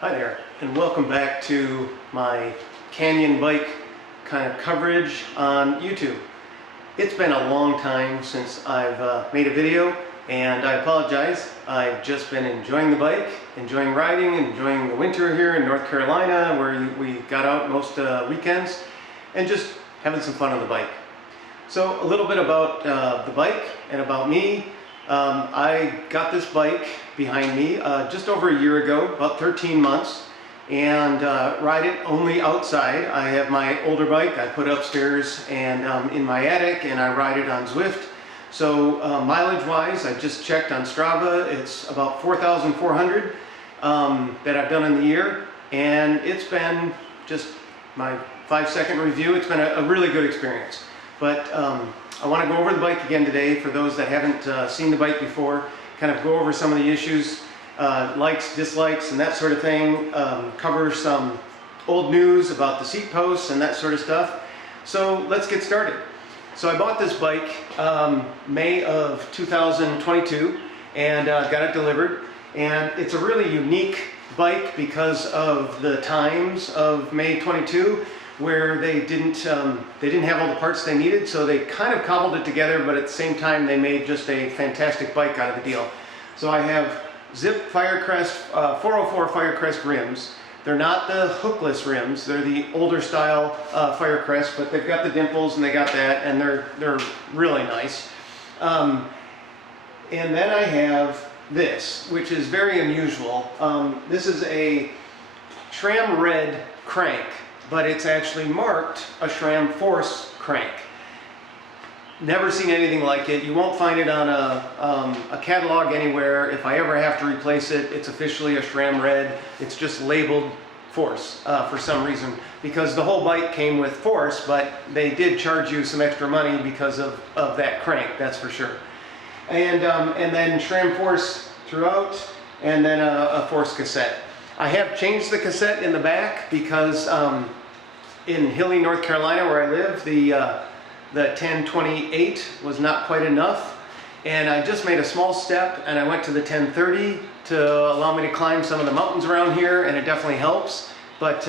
Hi there, and welcome back to my canyon bike kind of coverage on YouTube. It's been a long time since I've made a video, and I apologize. I've just been enjoying the bike, enjoying riding, enjoying the winter here in North Carolina, where we got out most weekends, and just having some fun on the bike. So a little bit about the bike and about me. I got this bike behind me just over a year ago, about 13 months, and ride it only outside. I have my older bike I put upstairs and in my attic, and I ride it on Zwift. So mileage wise, I just checked on Strava, it's about 4,400 that I've done in the year, and it's been just my 5-second review. It's been a really good experience. But I want to go over the bike again today for those that haven't seen the bike before, kind of go over some of the issues, likes, dislikes, and that sort of thing, cover some old news about the seat posts and that sort of stuff. So let's get started. So I bought this bike May of 2022 and got it delivered, and it's a really unique bike because of the times of May 22, where they didn't have all the parts they needed, so they kind of cobbled it together, but at the same time they made just a fantastic bike out of the deal. So I have Zip Firecrest 404 Firecrest rims. They're not the hookless rims, they're the older style Firecrest, but they've got the dimples and they got that, and they're really nice. And then I have this, which is very unusual. This is a SRAM red crank, but it's actually marked a SRAM Force crank. Never seen anything like it. You won't find it on a catalog anywhere. If I ever have to replace it, it's officially a SRAM red. It's just labeled Force for some reason, because the whole bike came with Force, but they did charge you some extra money because of that crank, that's for sure. And then SRAM Force throughout, and then a Force cassette. I have changed the cassette in the back because in Hilly, North Carolina, where I live, the 1028 was not quite enough, and I just made a small step and I went to the 1030 to allow me to climb some of the mountains around here, and it definitely helps. But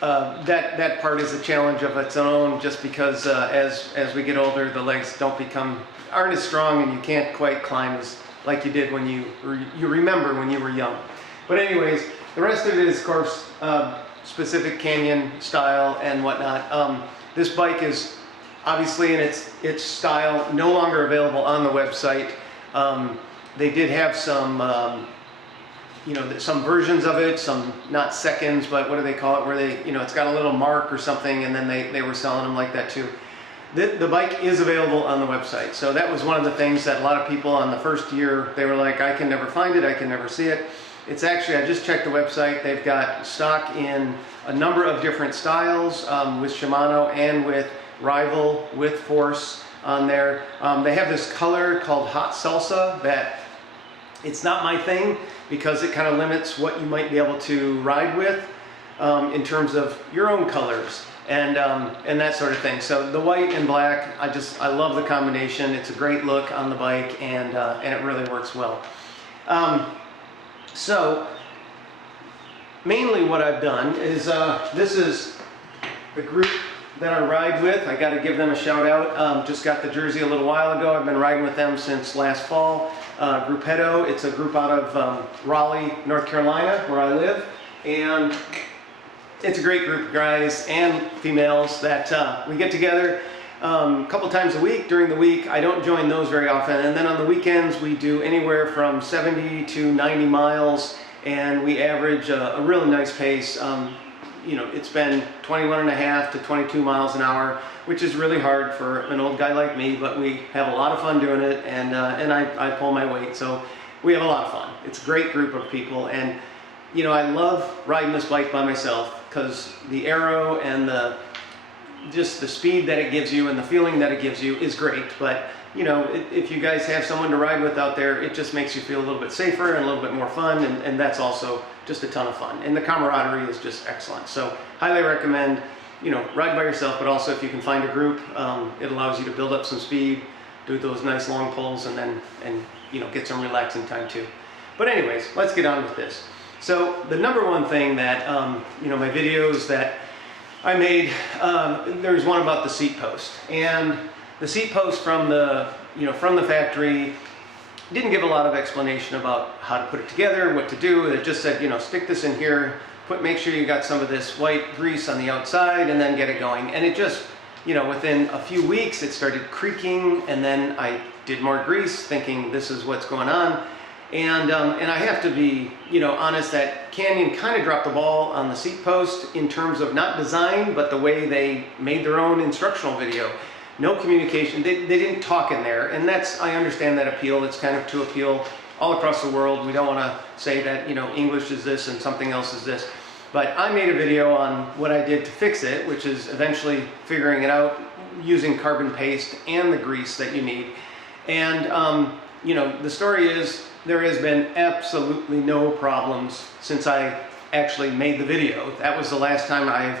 that part is a challenge of its own, just because as we get older, the legs aren't as strong, and you can't quite climb as like you did when you remember when you were young. But anyways, the rest of it is, of course, specific canyon style and whatnot. This bike is obviously in its style no longer available on the website. They did have some, some versions of it, some not seconds, but what do they call it, where they, it's got a little mark or something, and then they were selling them like that too. The bike is available on the website, so that was one of the things that a lot of people on the first year, they were like, I can never find it, I can never see it. It's actually, I just checked the website, they've got stock in a number of different styles with Shimano and with Rival, with Force on there. They have this color called Hot Salsa that it's not my thing, because it kind of limits what you might be able to ride with in terms of your own colors and that sort of thing. So the white and black, I love the combination. It's a great look on the bike, and it really works well. So mainly what I've done is, this is the group that I ride with. I got to give them a shout out. Just got the jersey a little while ago. I've been riding with them since last fall. Gruppetto, it's a group out of Raleigh, North Carolina, where I live. And it's a great group of guys and females that we get together a couple times a week. During the week, I don't join those very often, and then on the weekends we do anywhere from 70 to 90 miles, and we average a really nice pace. It's been 21.5 to 22 miles an hour, which is really hard for an old guy like me, but we have a lot of fun doing it, and I pull my weight, so we have a lot of fun. It's a great group of people, and I love riding this bike by myself, because the aero and just the speed that it gives you and the feeling that it gives you is great. But if you guys have someone to ride with out there, it just makes you feel a little bit safer and a little bit more fun, and that's also just a ton of fun. And the camaraderie is just excellent. So highly recommend, ride by yourself, but also if you can find a group, it allows you to build up some speed, do those nice long pulls, and get some relaxing time too. But anyways, let's get on with this. So the number one thing that, my videos that I made, there's one about the seat post. And the seat post from the factory didn't give a lot of explanation about how to put it together, what to do. It just said, stick this in here, make sure you got some of this white grease on the outside, and then get it going. And it just, within a few weeks it started creaking, and then I did more grease thinking this is what's going on. And I have to be, honest that Canyon kind of dropped the ball on the seat post in terms of not design, but the way they made their own instructional video. No communication, they didn't talk in there, and I understand that appeal. It's kind of to appeal all across the world. We don't want to say that, English is this and something else is this. But I made a video on what I did to fix it, which is eventually figuring it out using carbon paste and the grease that you need. And, the story is there has been absolutely no problems since I actually made the video. That was the last time I've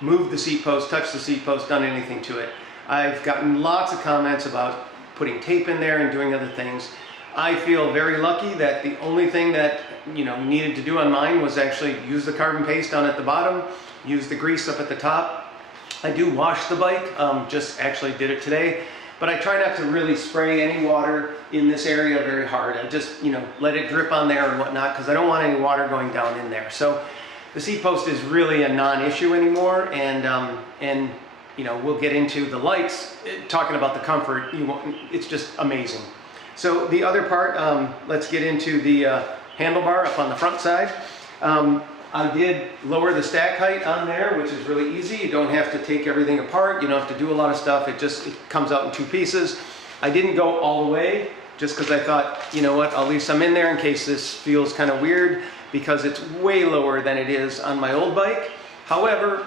moved the seat post, touched the seat post, done anything to it. I've gotten lots of comments about putting tape in there and doing other things. I feel very lucky that the only thing that needed to do on mine was actually use the carbon paste down at the bottom, use the grease up at the top. I do wash the bike, just actually did it today, but I try not to really spray any water in this area very hard. I just let it drip on there and whatnot, because I don't want any water going down in there. So the seat post is really a non-issue anymore, and we'll get into the lights, talking about the comfort. It's just amazing. So the other part, let's get into the handlebar up on the front side. I did lower the stack height on there, which is really easy. You don't have to take everything apart. You don't have to do a lot of stuff. It comes out in two pieces. I didn't go all the way just because I thought, I'll leave some in there in case this feels kind of weird, because it's way lower than it is on my old bike. However,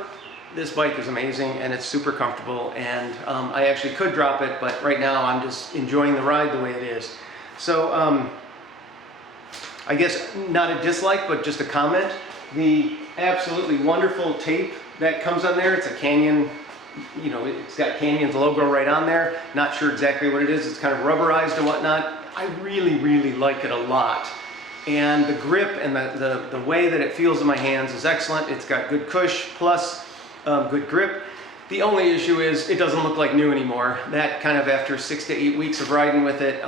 this bike is amazing and it's super comfortable, and I actually could drop it, but right now I'm just enjoying the ride the way it is. So I guess not a dislike, but just a comment. The absolutely wonderful tape that comes on there, it's a Canyon, it's got Canyon's logo right on there. Not sure exactly what it is. It's kind of rubberized and whatnot. I really, really like it a lot. And the grip and the way that it feels in my hands is excellent. It's got good cush plus good grip. The only issue is it doesn't look like new anymore. That kind of after 6 to 8 weeks of riding with it,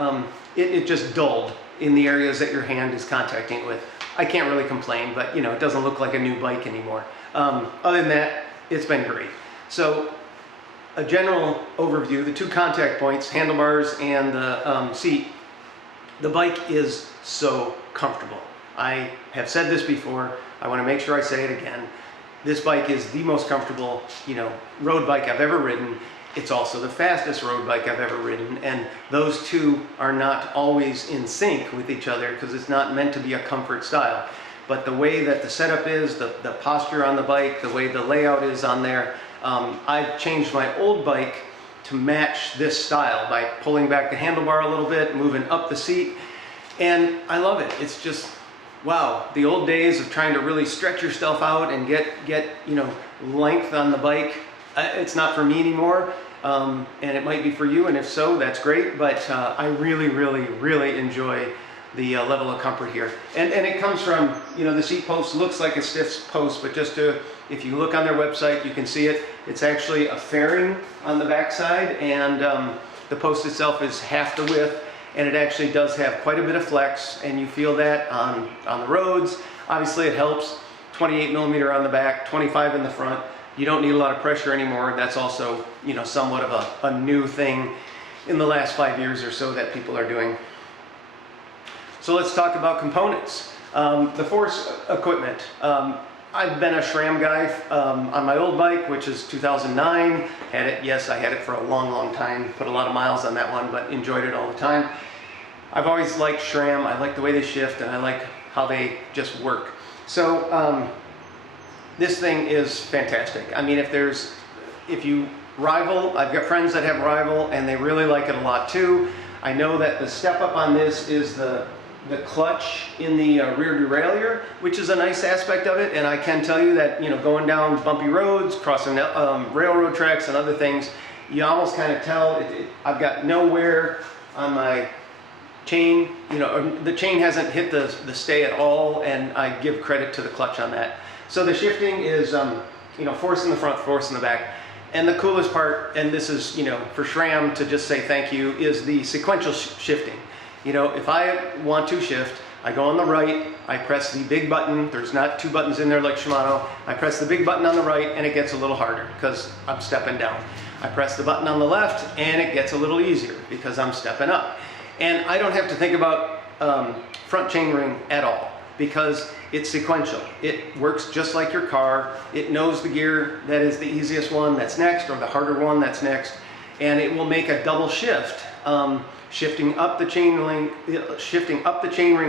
it just dulled in the areas that your hand is contacting it with. I can't really complain, but it doesn't look like a new bike anymore. Other than that, it's been great. So a general overview, the two contact points, handlebars and the seat, the bike is so comfortable. I have said this before. I want to make sure I say it again. This bike is the most comfortable, road bike I've ever ridden. It's also the fastest road bike I've ever ridden, and those two are not always in sync with each other because it's not meant to be a comfort style. But the way that the setup is, the posture on the bike, the way the layout is on there, I've changed my old bike to match this style by pulling back the handlebar a little bit, moving up the seat, and I love it. It's just, wow, the old days of trying to really stretch yourself out and get length on the bike, it's not for me anymore. And it might be for you, and if so, that's great, but I really, really, really enjoy the level of comfort here. And it comes from, the seat post looks like a stiff post, but if you look on their website, you can see it. It's actually a fairing on the back side, and the post itself is half the width, and it actually does have quite a bit of flex, and you feel that on the roads. Obviously it helps. 28 millimeter on the back, 25 in the front. You don't need a lot of pressure anymore. That's also, somewhat of a new thing in the last 5 years or so that people are doing. So let's talk about components. The force equipment. I've been a SRAM guy on my old bike, which is 2009. I had it for a long, long time. Put a lot of miles on that one, but enjoyed it all the time. I've always liked SRAM. I like the way they shift, and I like how they just work. So this thing is fantastic. I mean, if you rival, I've got friends that have rival, and they really like it a lot too. I know that the step up on this is the clutch in the rear derailleur, which is a nice aspect of it. And I can tell you that, going down bumpy roads, crossing railroad tracks and other things, you almost kind of tell. I've got no wear on my chain, the chain hasn't hit the stay at all, and I give credit to the clutch on that. So the shifting is, force in the front, force in the back. And the coolest part, and this is, for SRAM to just say thank you, is the sequential shifting. If I want to shift, I go on the right, I press the big button. There's not two buttons in there like Shimano. I press the big button on the right and it gets a little harder because I'm stepping down. I press the button on the left and it gets a little easier because I'm stepping up. And I don't have to think about front chainring at all because it's sequential. It works just like your car. It knows the gear that is the easiest one that's next, or the harder one that's next, and it will make a double shift, shifting up the chain ring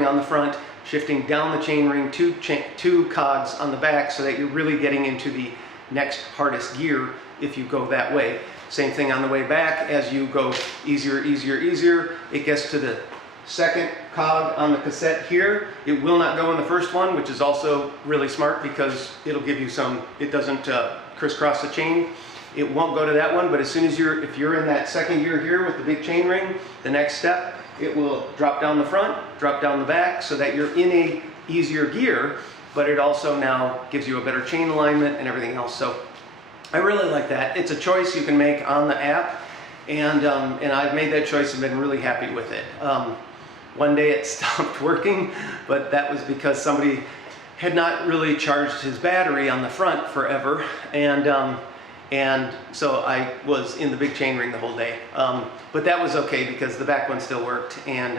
on the front, shifting down the chain ring two cogs on the back, so that you're really getting into the next hardest gear if you go that way. Same thing on the way back. As you go easier, easier, easier, it gets to the second cog on the cassette here. It will not go in the first one, which is also really smart because it'll give you it doesn't crisscross the chain. It won't go to that one, but as soon as if you're in that second gear here with the big chain ring, the next step, it will drop down the front, drop down the back, so that you're in a easier gear, but it also now gives you a better chain alignment and everything else. So I really like that. It's a choice you can make on the app, and I've made that choice and been really happy with it. One day it stopped working, but that was because somebody had not really charged his battery on the front forever, and so I was in the big chain ring the whole day. But that was okay because the back one still worked, and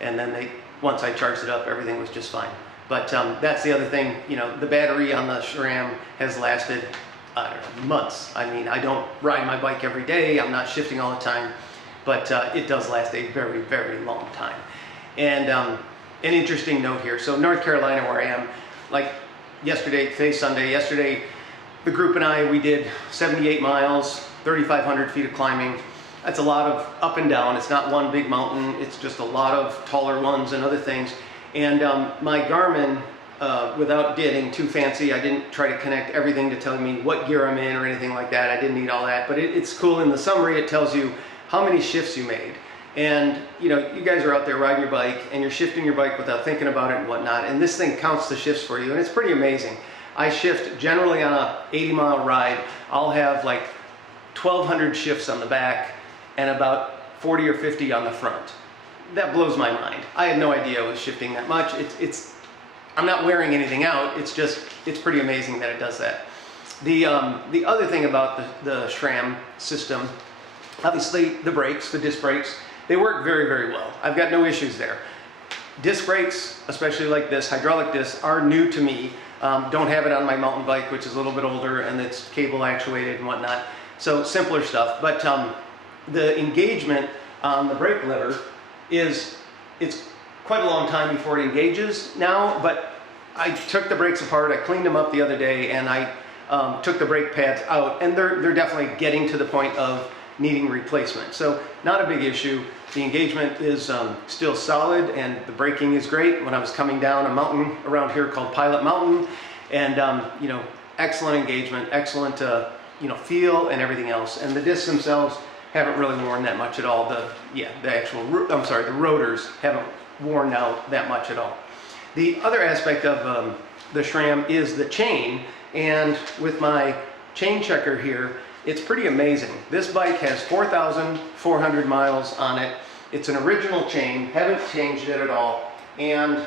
then once I charged it up, everything was just fine. But that's the other thing, the battery on the SRAM has lasted, I don't know, months. I mean, I don't ride my bike every day, I'm not shifting all the time, but it does last a very, very long time. And an interesting note here, so North Carolina where I am, like today's Sunday, yesterday the group and I, we did 78 miles, 3,500 feet of climbing. That's a lot of up and down. It's not one big mountain, it's just a lot of taller ones and other things. And my Garmin, without getting too fancy, I didn't try to connect everything to tell me what gear I'm in or anything like that. I didn't need all that, but it's cool. In the summary, it tells you how many shifts you made. And you guys are out there riding your bike and you're shifting your bike without thinking about it and whatnot, and this thing counts the shifts for you, and it's pretty amazing. I shift generally on a 80-mile ride. I'll have like 1,200 shifts on the back and about 40 or 50 on the front. That blows my mind. I had no idea I was shifting that much. I'm not wearing anything out. It's pretty amazing that it does that. The other thing about the SRAM system, obviously the brakes, the disc brakes, they work very, very well. I've got no issues there. Disc brakes, especially like this, hydraulic discs, are new to me. Don't have it on my mountain bike, which is a little bit older and it's cable actuated and whatnot. So simpler stuff. But the engagement on the brake lever it's quite a long time before it engages now, but I took the brakes apart, I cleaned them up the other day, and I took the brake pads out, and they're definitely getting to the point of needing replacement. So not a big issue. The engagement is still solid, and the braking is great. When I was coming down a mountain around here called Pilot Mountain, and excellent engagement, excellent feel and everything else. And the discs themselves haven't really worn that much at all. The rotors haven't worn out that much at all. The other aspect of the SRAM is the chain, and with my chain checker here, it's pretty amazing. This bike has 4,400 miles on it. It's an original chain, haven't changed it at all, and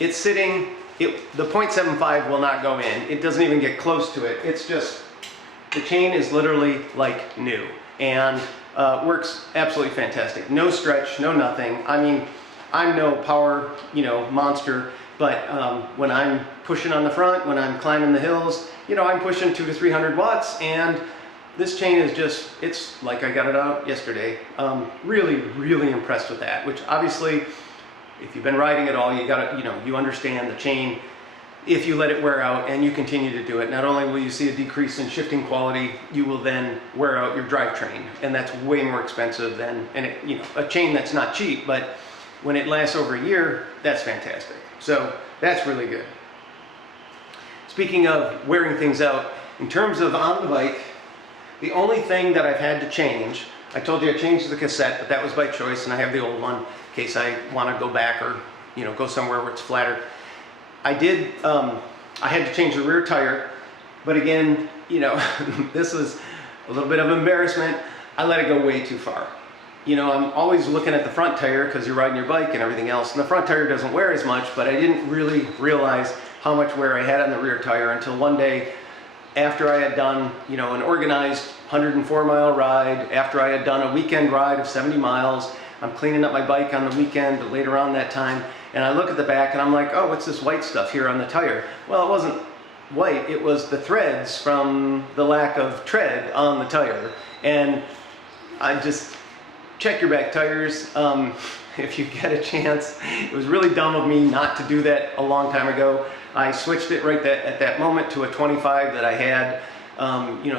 it's sitting, the 0.75 will not go in. It doesn't even get close to it. It's just, the chain is literally like new, and works absolutely fantastic. No stretch, no nothing. I mean, I'm no power, monster, but when I'm pushing on the front, when I'm climbing the hills, I'm pushing 200 to 300 watts, and this chain is just, it's like I got it out yesterday. Really, really impressed with that, which obviously, if you've been riding at all, you gotta, you understand the chain. If you let it wear out and you continue to do it, not only will you see a decrease in shifting quality, you will then wear out your drivetrain, and that's way more expensive than, a chain that's not cheap, but when it lasts over a year, that's fantastic. So that's really good. Speaking of wearing things out, in terms of on the bike, the only thing that I've had to change I told you I changed the cassette, but that was by choice, and I have the old one in case I want to go back or go somewhere where it's flatter. I had to change the rear tire, but again, this was a little bit of embarrassment. I let it go way too far. I'm always looking at the front tire because you're riding your bike and everything else, and the front tire doesn't wear as much, but I didn't really realize how much wear I had on the rear tire until one day after I had done, an organized 104-mile ride, after I had done a weekend ride of 70 miles. I'm cleaning up my bike on the weekend later on that time, and I look at the back and I'm like, oh, what's this white stuff here on the tire? Well, it wasn't white, it was the threads from the lack of tread on the tire. And I just check your back tires if you get a chance. It was really dumb of me not to do that a long time ago. I switched it right at that moment to a 25 that I had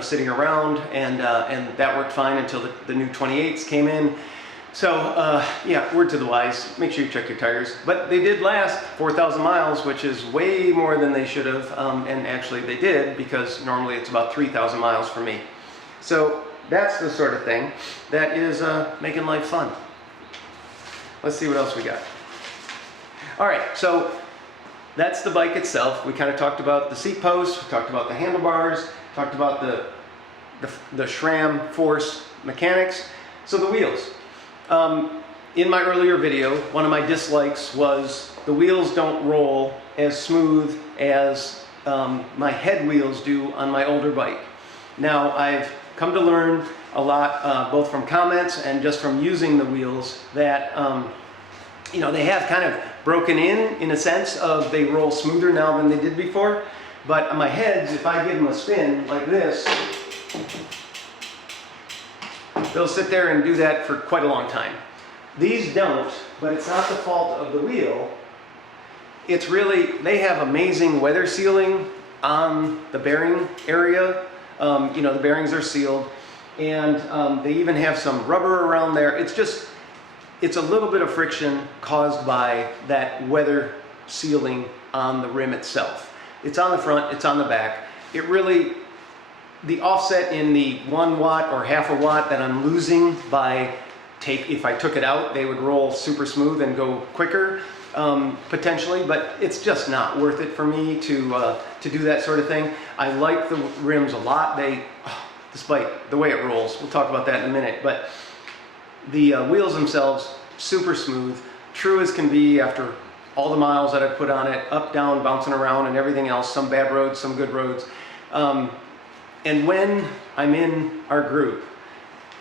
sitting around, and that worked fine until the new 28s came in. So yeah, word to the wise, make sure you check your tires. But they did last 4,000 miles, which is way more than they should have, and actually they did, because normally it's about 3,000 miles for me. So that's the sort of thing that is making life fun. Let's see what else we got. All right, so that's the bike itself. We kind of talked about the seat posts, we talked about the handlebars, talked about the SRAM force mechanics. So the wheels. In my earlier video, one of my dislikes was the wheels don't roll as smooth as my head wheels do on my older bike. Now, I've come to learn a lot, both from comments and just from using the wheels, that they have kind of broken in a sense of they roll smoother now than they did before. But on my heads, if I give them a spin like this, they'll sit there and do that for quite a long time. These don't, but it's not the fault of the wheel. It's really, they have amazing weather sealing on the bearing area. The bearings are sealed, and they even have some rubber around there. It's a little bit of friction caused by that weather sealing on the rim itself. It's on the front, it's on the back. It really, the offset in the 1 watt or half a watt that I'm losing by if I took it out, they would roll super smooth and go quicker, potentially, but it's just not worth it for me to do that sort of thing. I like the rims a lot. This bike, the way it rolls, we'll talk about that in a minute, but the wheels themselves, super smooth, true as can be after all the miles that I've put on it, up, down, bouncing around and everything else, some bad roads, some good roads. And when I'm in our group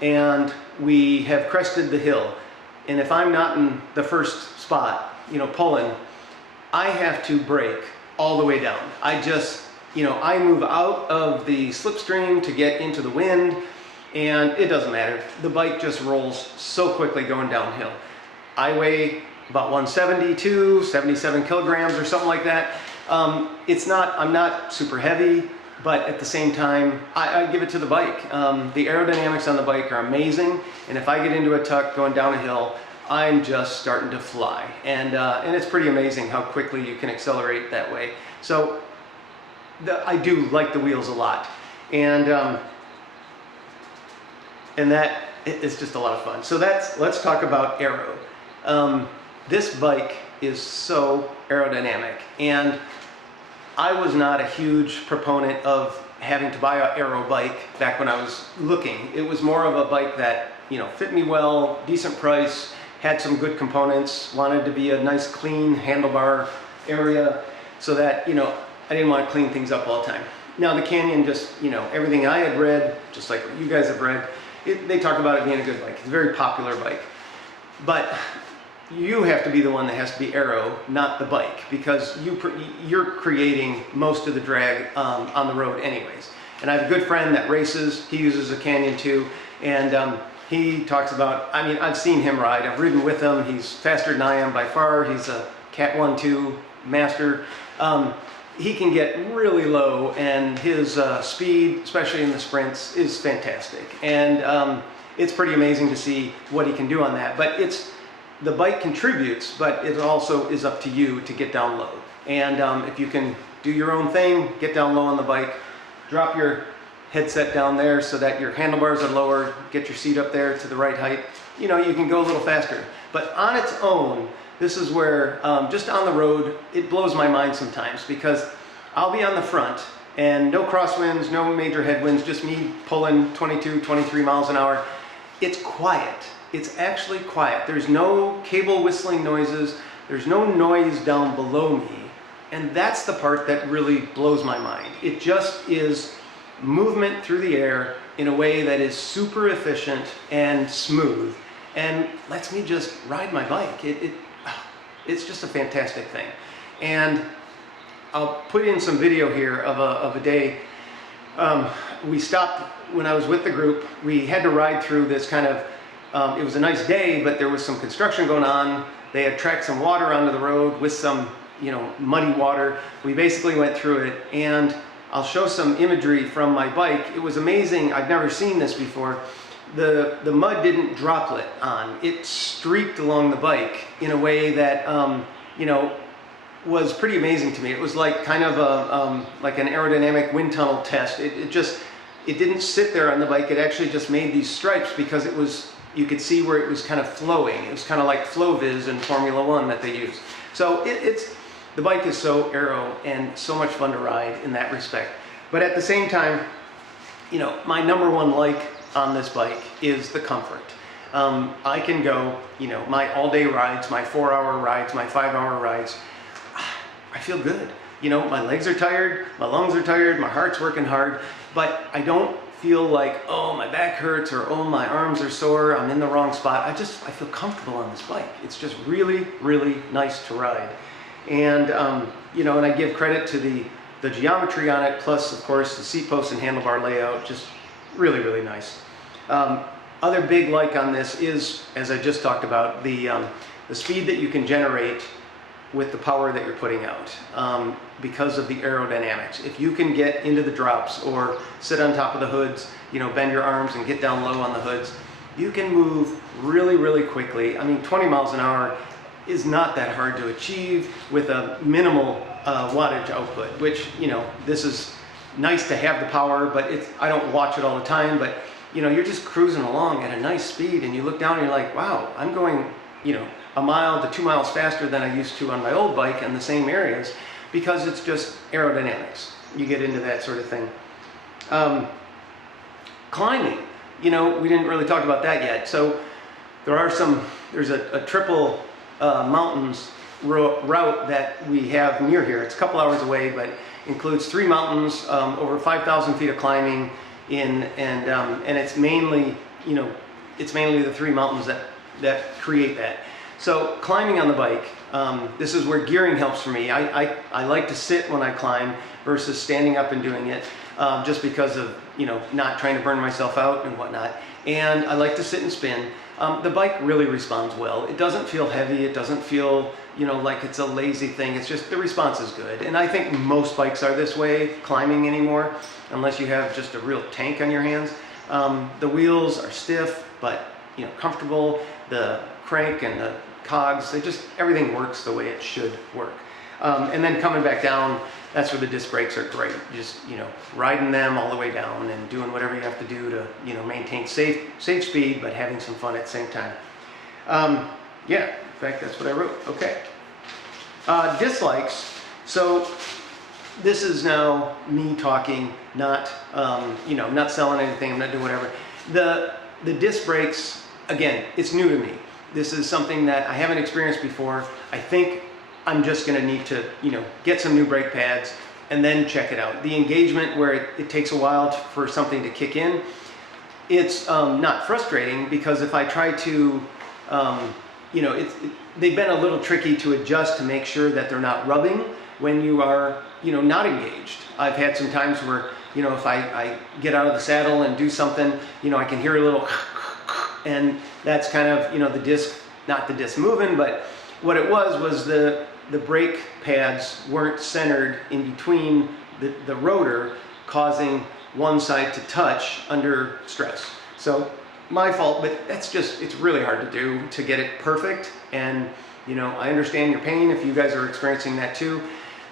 and we have crested the hill, and if I'm not in the first spot, pulling, I have to brake all the way down. I just, I move out of the slipstream to get into the wind, and it doesn't matter. The bike just rolls so quickly going downhill. I weigh about 172, 77 kilograms or something like that. I'm not super heavy, but at the same time, I give it to the bike. The aerodynamics on the bike are amazing, and if I get into a tuck going down a hill, I'm just starting to fly. And it's pretty amazing how quickly you can accelerate that way. So I do like the wheels a lot. And that is just a lot of fun. So let's talk about Aeroad. This bike is so aerodynamic, and I was not a huge proponent of having to buy an aero bike back when I was looking. It was more of a bike that fit me well, decent price, had some good components, wanted to be a nice clean handlebar area so that I didn't want to clean things up all the time. Now the Canyon, just everything I had read, just like what you guys have read, they talk about it being a good bike. It's a very popular bike, but you have to be the one that has to be aero, not the bike, because you're creating most of the drag on the road anyways. And I have a good friend that races. He uses a Canyon too, and he talks about, I've seen him ride. I've ridden with him. He's faster than I am by far. He's a Cat 1-2 master. He can get really low, and his speed, especially in the sprints, is fantastic. And it's pretty amazing to see what he can do on that. But the bike contributes, but it also is up to you to get down low. And if you can do your own thing, get down low on the bike, drop your headset down there so that your handlebars are lower, get your seat up there to the right height. You know, you can go a little faster. But on its own, this is where, just on the road, it blows my mind sometimes because I'll be on the front and no crosswinds, no major headwinds, just me pulling 22, 23 miles an hour. It's quiet. It's actually quiet. There's no cable whistling noises. There's no noise down below me. And that's the part that really blows my mind. It just is movement through the air in a way that is super efficient and smooth and lets me just ride my bike. It's just a fantastic thing. And I'll put in some video here of a day. We stopped when I was with the group. We had to ride through this kind of, it was a nice day, but there was some construction going on. They had tracked some water onto the road with some, you know, muddy water. We basically went through it, and I'll show some imagery from my bike. It was amazing. I've never seen this before. The mud didn't droplet on. It streaked along the bike in a way that, you know, was pretty amazing to me. It was like kind of a, like an aerodynamic wind tunnel test. It didn't sit there on the bike. It actually just made these stripes because it was, you could see where it was kind of flowing. It was kind of like FlowViz in Formula One that they use. So the bike is so aero and so much fun to ride in that respect. But at the same time, you know, my number one like on this bike is the comfort. I can go, you know, my all-day rides, my 4-hour rides, my 5-hour rides. I feel good. You know, my legs are tired, my lungs are tired, my heart's working hard, but I don't feel like, oh, my back hurts or oh, my arms are sore, I'm in the wrong spot. I feel comfortable on this bike. It's just really, really nice to ride. And, you know, and I give credit to the geometry on it, plus, of course, the seat post and handlebar layout, just really, really nice. Other big like on this is, as I just talked about, the speed that you can generate with the power that you're putting out because of the aerodynamics. If you can get into the drops or sit on top of the hoods, you know, bend your arms and get down low on the hoods, you can move really, really quickly. I mean, 20 miles an hour is not that hard to achieve with a minimal wattage output, which, you know, this is nice to have the power, but I don't watch it all the time, but, you know, you're just cruising along at a nice speed and you look down and you're like, wow, I'm going, you know, 1 mile to 2 miles faster than I used to on my old bike in the same areas because it's just aerodynamics. You get into that sort of thing. Climbing, you know, we didn't really talk about that yet. So there's a triple mountains route that we have near here. It's a couple hours away, but includes 3 mountains, over 5,000 feet of climbing and it's mainly, you know, it's mainly the 3 mountains that create that. So climbing on the bike, this is where gearing helps for me. I like to sit when I climb versus standing up and doing it, just because of, you know, not trying to burn myself out and whatnot. And I like to sit and spin. The bike really responds well. It doesn't feel heavy. It doesn't feel, you know, like it's a lazy thing. It's just the response is good. And I think most bikes are this way, climbing anymore, unless you have just a real tank on your hands. The wheels are stiff, but, you know, comfortable. The crank and the cogs, everything works the way it should work. And then coming back down, that's where the disc brakes are great. Just, you know, riding them all the way down and doing whatever you have to do to, you know, maintain safe speed, but having some fun at the same time. Yeah, in fact, that's what I wrote. Okay. Dislikes. So this is now me talking, not, you know, not selling anything, I'm not doing whatever. The disc brakes, again, it's new to me. This is something that I haven't experienced before. I think I'm just gonna need to, you know, get some new brake pads and then check it out. The engagement where it takes a while for something to kick in, it's not frustrating because if I try to, you know, they've been a little tricky to adjust to make sure that they're not rubbing when you are, you know, not engaged. I've had some times where, you know, if I get out of the saddle and do something, you know, I can hear a little and that's kind of, you know, the disc, not the disc moving, but what it was the brake pads weren't centered in between the rotor, causing one side to touch under stress. So my fault, but that's just, it's really hard to do to get it perfect. And, you know, I understand your pain if you guys are experiencing that too.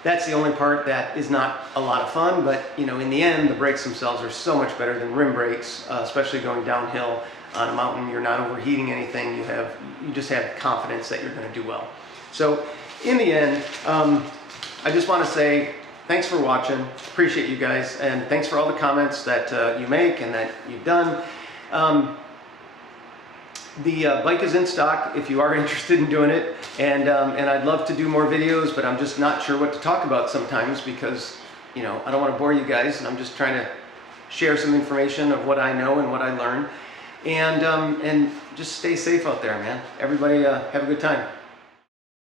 That's the only part that is not a lot of fun, but you know, in the end, the brakes themselves are so much better than rim brakes, especially going downhill on a mountain. You're not overheating anything. You just have confidence that you're going to do well. So in the end, I just want to say thanks for watching. Appreciate you guys, and thanks for all the comments that you make and that you've done. The bike is in stock if you are interested in doing it, and I'd love to do more videos, but I'm just not sure what to talk about sometimes because, you know, I don't want to bore you guys, and I'm just trying to share some information of what I know and what I learned, and just stay safe out there, man. Everybody have a good time.